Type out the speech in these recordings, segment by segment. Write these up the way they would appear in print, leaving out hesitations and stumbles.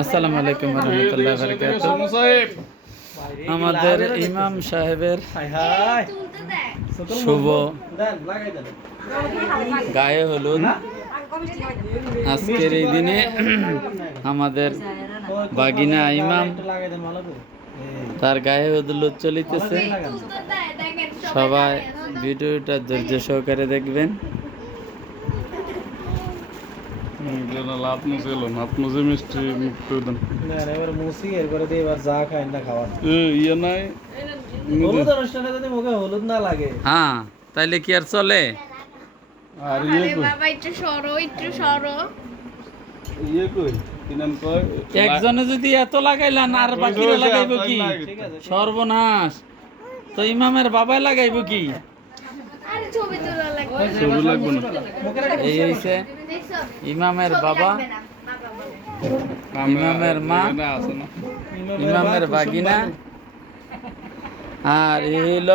আসসালামু আলাইকুম ওয়া রাহমাতুল্লাহি ওয়া বারাকাতুহু। আমাদের ইমাম সাহেবের শুভ গায়ে হলুদ। আজকের এই দিনে আমাদের বাগিনা ইমাম তার গায়ে হলুদ চলিতেছে। সবাই ভিডিওটা ধৈর্য সহকারে দেখবেন। হ্যাঁ, তাইলে কি আর চলে? একজনে যদি এত লাগাইলেন আর বাকিরা লাগাইব কি? সর্বনাশ। তো ইমামের বাবাই লাগাইব কি? এই হইছে ইমামের বাবা, ইমামের মা, ইমামের বাগিনা, আর এই হইল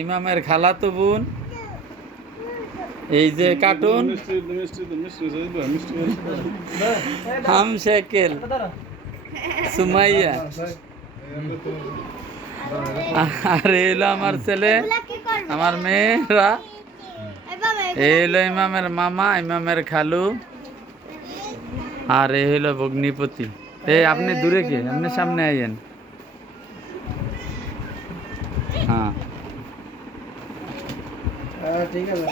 ইমামের খালাতো বোন। এই যে কার্টুন হামশেকেল সুমাইয়া, আর এই হইল আমার ছেলে, আমার মেয়েরা। এই হইল ইমামের মামা, ইমামের খালু, আর এই হইল ভগ্নিপতি। এই আপনি দূরে কে, আপনি সামনে আইয়েন। হ্যাঁ ঠিক আছে।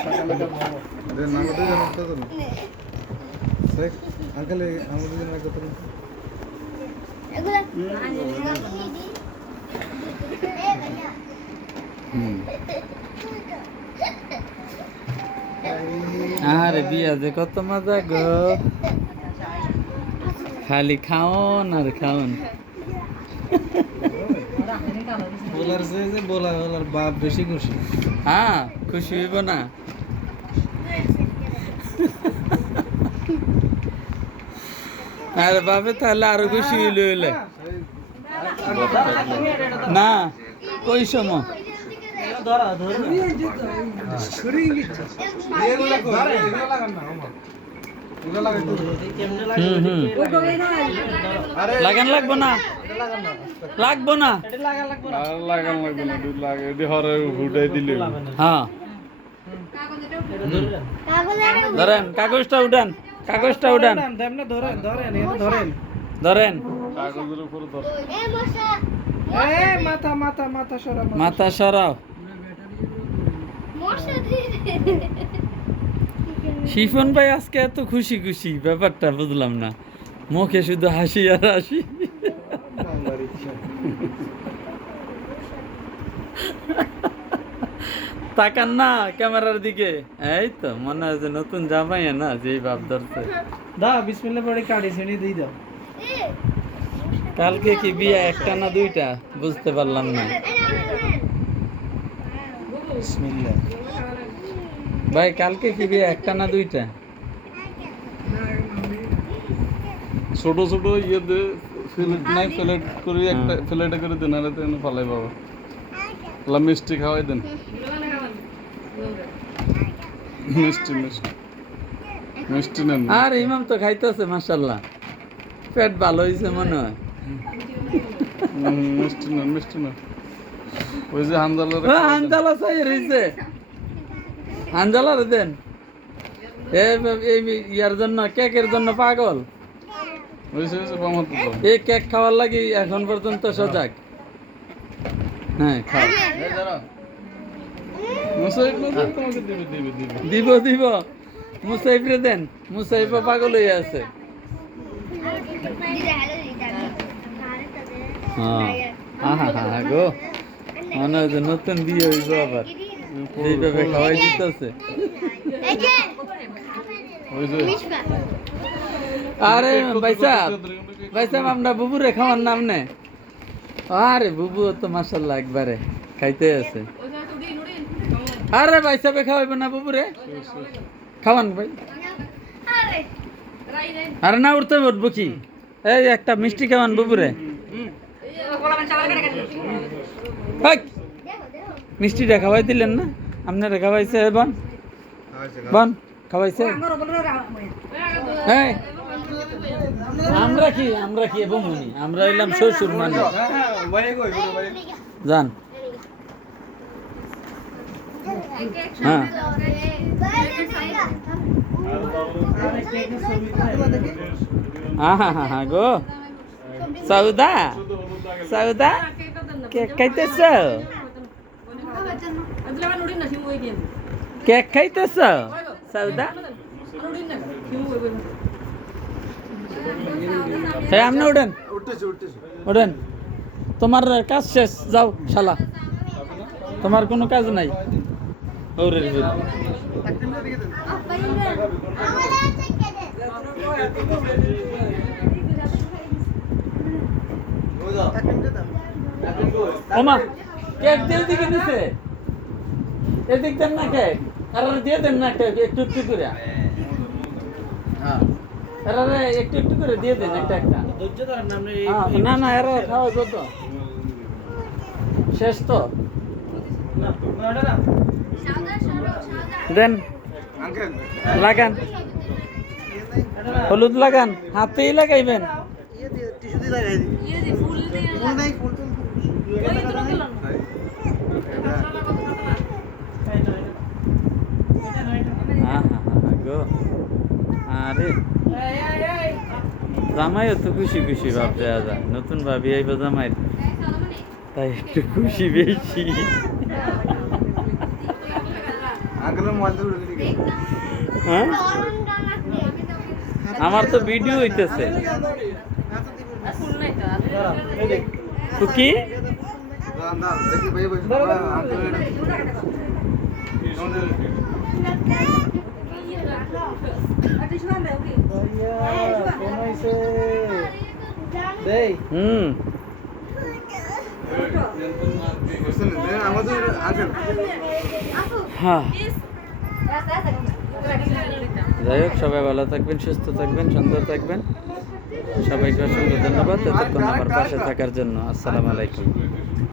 আরে বিয়া যে কত মজা গো, খালি খাওন আর খাওন। বলার বাপ বেশি খুশি। হ্যাঁ, খুশি হইব না? আরে বাপে তাহলে আরো খুশি হইলে না কই সময় লাগান লাগবো না, লাগবো না, হ্যাঁ ধরেন কাগজটা উঠান, কাগজটা উঠান, ধরেন মাথা সরাও। শিফন ভাই আজকে এত খুশি খুশি, ব্যাপারটা বুঝলাম না। মুখে শুধু হাসি আর হাসি। তাকান না ক্যামেরার দিকে। এই তো মনে হয় যে নতুন জামাই না, যেই ভাব ধরছে। দাও বিসমিল্লাহ পড়ে কাটি ছেড়ে দিয়ে দাও। কালকে কি বিয়ে, একটা না দুইটা বুঝতে পারলাম না। বিসমিল্লাহ ভাই, কালকে কি বিয়ে, একটা না দুইটা? ছোট ছোট ইয়ে দে ফিলেট নাই, ফিলেট করে একটা ফিলেটে করে দেন, আর তেন ফালাই বাবা লা মিষ্টি খাওয়াই দেন। মিষ্টি মিষ্টি মিষ্টি নেন। আর ইমাম তো খাইতেছে মাশাআল্লাহ, পেট ভালো হইছে মনে হয়। মিষ্টি নেন, মিষ্টি নেন। ওই যে হানজালা চাই রইছে, হানজালার দেন। এই ইয়ার জন্য, কেকের জন্য পাগল। এই কেক খাওয়ার লাগি এখন পর্যন্ত সজাগ। হ্যাঁ খাও, দিব দিব। মুসাইফরে দেন, মুসাইফ পাগল হয়ে আছে। হ্যাঁ গো, মনে হয় যে নতুন বিয়ে হইব আবার, এইভাবে খাওয়াই দিতেছে। আরে ভাইসা ভাইসা, আমরা বুবুরে খাওয়ার নাম নে। আরে বুবু তো মাশাআল্লাহ একবারে খাইতে আছে। আরে ভাইসা খাওয়াইব না বুবুরে, খাওয়ান ভাই। আরে না উঠতে উঠবো কি, এই একটা মিষ্টি খাওয়ান বুবুরে। মিষ্টিটা খাওয়াই দিলেন না, আপনারা খাওয়াইছে বন বন খাওয়াইছে। আমরা কি এবং উনি আমরা হইলাম শ্বশুর মানে জান হ্যাঁ হ্যাঁ গো সৌদা সৌদা কেক খাইতেছ কেক খাইতেছ সৌদা হ্যাঁ আপনি উঠেন উঠেন তোমার কাজ শেষ যাও শালা তোমার কোনো কাজ নাই ওরে রে ওমা কেক দিয়ে দিকে দিছে এদিক দেন না কেক আর দিয়ে দেন না কেক একটু একটু করে আরে একটু একটু করে দিয়ে দেন একটা একটা না না এরা খাওয়া যত শেষ তো দেন লাগান হলুদ লাগান হাতেই লাগাইবেন গো আরে জামাইও তো খুশি খুশি ভাবতে আজা নতুন ভাবি আইব জামাই তাই একটু খুশি বেশি হ্যাঁ আমার তো ভিডিও হইতেছে কি হ্যাঁ যাই হোক সবাই ভালো থাকবেন সুস্থ থাকবেন সুন্দর থাকবেন সবাইকে অসংখ্য ধন্যবাদ এতক্ষণ আমার পাশে থাকার জন্য আসসালামু আলাইকুম